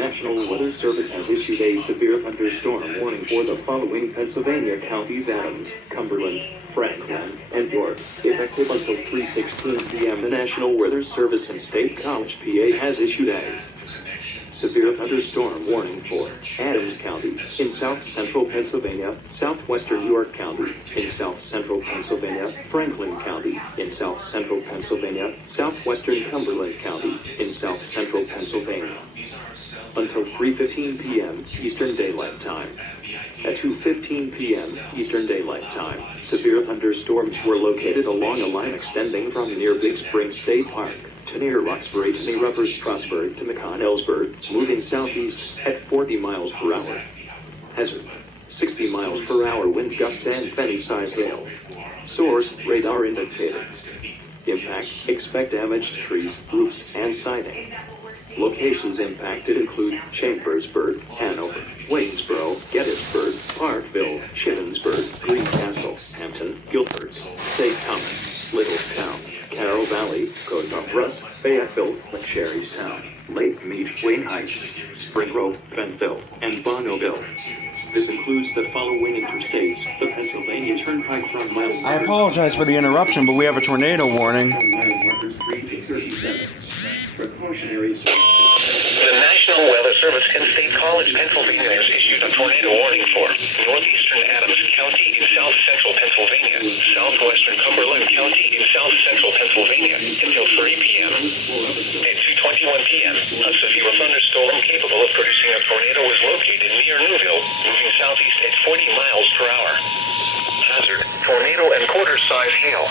National Weather Service has issued a severe thunderstorm warning for the following Pennsylvania counties: Adams, Cumberland, Franklin, and York. Effective until 3:16 p.m. the National Weather Service in State College, PA has issued a severe thunderstorm warning for Adams County in south-central Pennsylvania, southwestern York County in south-central Pennsylvania, Franklin County in south-central Pennsylvania, southwestern Cumberland County in south-central Pennsylvania. Until 3:15 p.m. Eastern Daylight Time. At 2:15 p.m. Eastern Daylight Time, severe thunderstorms were located along a line extending from near Big Spring State Park to near Roxbury to near Upper Strasburg to McConnellsburg, moving southeast at 40 miles per hour. Hazard: 60 miles per hour wind gusts and penny-size hail. Source: radar indicator. Impact: expect damaged trees, roofs, and siding. Locations impacted include Chambersburg, Hanover, Waynesboro, Gettysburg, Parkville, Shippensburg, Greencastle, Hampton, Guilford, St. Thomas, Littlestown, Carroll Valley, Cotopaxi, Fayetteville, Lake Sherrystown, Lake Mead, Wayne Heights, Spring Grove, Bentonville, and Bonneville. This includes the following interstates: the Pennsylvania Turnpike from mile. I apologize for the interruption, but we have a tornado warning. Precautionary. The National Weather Service in State College, Pennsylvania has issued a tornado warning for northeastern Adams County in south-central Pennsylvania, southwestern Cumberland County in south-central Pennsylvania until 3 p.m. At 2:21 p.m., a severe thunderstorm capable of producing a tornado was located near Newville, moving southeast at 40 miles per hour. Hazard: tornado and quarter-size hail.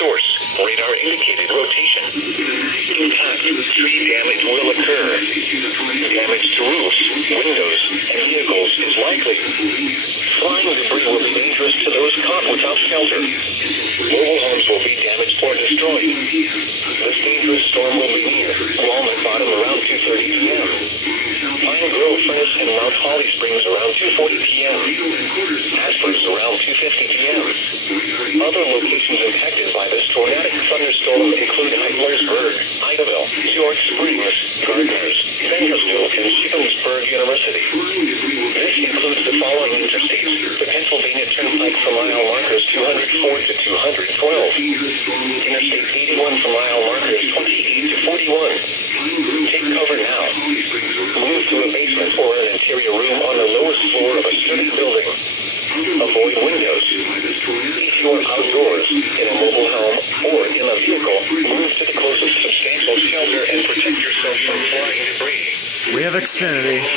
Source: radar indicated rotation. Impact: tree damage will occur. Damage to roofs, windows, and vehicles is likely. Flying debris will be dangerous to those caught without shelter. Mobile homes will be damaged or destroyed. This dangerous storm will be near Walnut Bottom around 2:30 p.m. Pine Grove, Furnace, and Mount Holly Springs around 2:40 p.m. Asper's around 2:50 p.m. Other locations impacted by this tornadic thunderstorm include Heidlersburg, Idaville, George Springs, Gardners, Bakersfield, and Shippensburg University. This includes the following interstates: the Pennsylvania Turnpike from mile markers 204 to 212, Interstate 81 from mile markers 28 to 41. Take cover now. Move to a basement or an interior room on the lowest floor of a sturdy building. Avoid windows. If you are outdoors, in a mobile home, or in a vehicle, move to the closest substantial shelter and protect yourself from flying debris. We have Xfinity. Take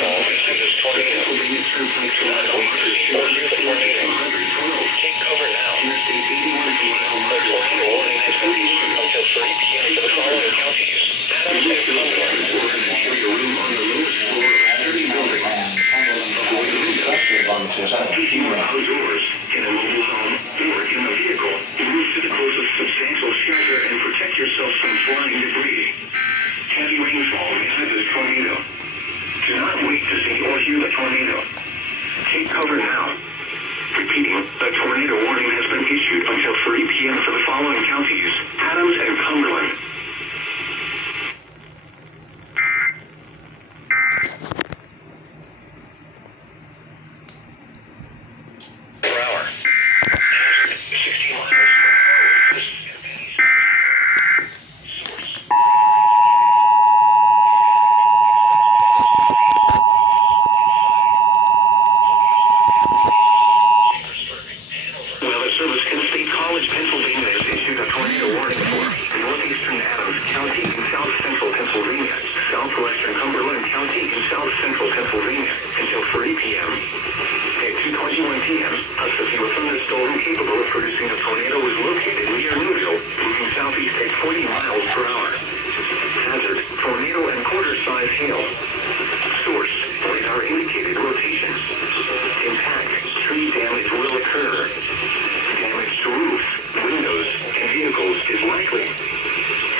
cover now. The tornado warning has been issued until 3 p.m. for the following counties: Adams and Cumberland. If you are outdoors, in a mobile home, or in a vehicle, move to the closest substantial shelter and protect yourself from flying debris. Heavy rainfall behind this tornado. Do not wait to see or hear the tornado. Take cover now. Repeating, the tornado warning has been issued until 3 p.m. for the following counties: Adams and Cumberland. Per hour. Hazard: 60 miles per hour. Source: Weather Service in State College, Pennsylvania has issued a tornado warning for northeastern Adams County in south-central Pennsylvania, southwestern Cumberland County in south-central Pennsylvania until 3 p.m. At 2:21 p.m., a severe thunderstorm capable of producing a tornado was located near Newville, moving southeast at 40 miles per hour. Hazard: tornado and quarter-size hail. Source: radar indicated rotation. Impact: tree damage will occur. Damage to roofs, windows, and vehicles is likely.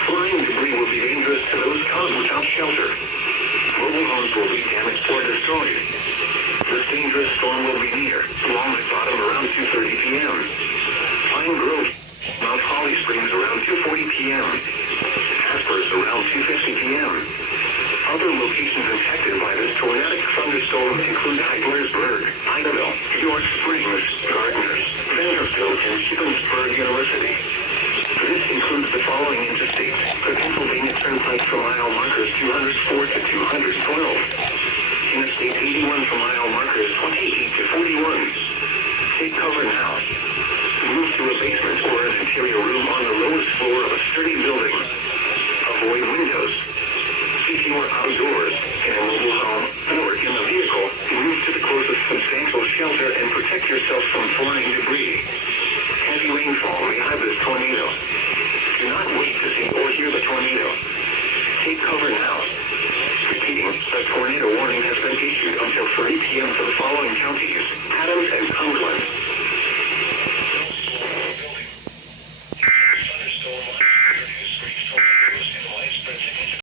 Flying debris will be dangerous to those caught without shelter. Mobile homes will be damaged or destroyed. This dangerous storm will be near Walnut Bottom around 2:30 p.m. Pine Grove. Mount Holly Springs around 2:40 p.m. Hesperus around 2:50 p.m. Other locations impacted by this tornadic thunderstorm include Heidlersburg, Idaville, York Springs, Gardners, Vandersville, and Shippensburg University. This includes the following interstates: the Pennsylvania Turnpike for mile markers 204 to 212. Interstate 81 for mile markers 28 to 41. Take cover now. Move to a basement or an interior room on the lowest floor of a sturdy building. Avoid windows. If you are outdoors, in a mobile home, or in a vehicle, move to the closest substantial shelter and protect yourself from flying debris. Heavy rainfall may hide this tornado. Do not wait to see or hear the tornado. Take cover now. Repeating, a tornado warning has been issued until 30 p.m. for the following counties: Adams and Cumberland.